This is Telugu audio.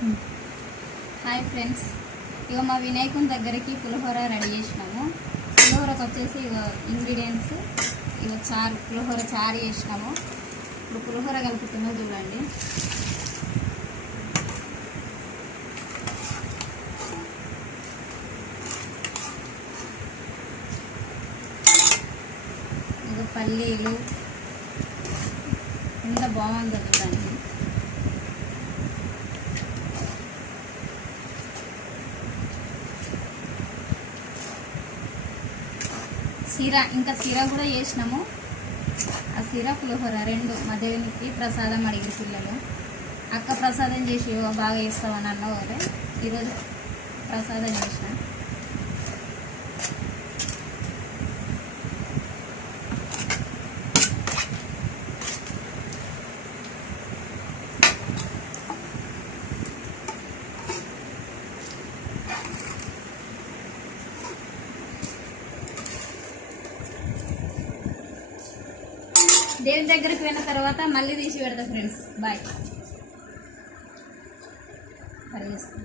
హాయ్ ఫ్రెండ్స్, ఇక మా వినాయకుని దగ్గరికి పులిహోర రెడీ చేసినాము. పులిహోరకు వచ్చేసి ఇంగ్రీడియంట్స్ ఇక చారు, పులిహోర చారు చేసినాము. ఇప్పుడు పులిహోర కలుపుతున్నాం చూడండి. ఇక పల్లీలు ఎంత బాగుందో చూడండి. ఇంకా సీరా కూడా చేసినాము. ఆ సీరా పులిహోర రెండు మా దేవునికి ప్రసాదం అడిగిన పిల్లలు. అక్క ప్రసాదం చేసి బాగా చేస్తామని అన్నవారే ఈరోజు ప్రసాదం చేసిన. దేవుని దగ్గరికి పోయిన తర్వాత మళ్ళీ తీసి పెడతా ఫ్రెండ్స్. బాయ్. సరే చేసుకో.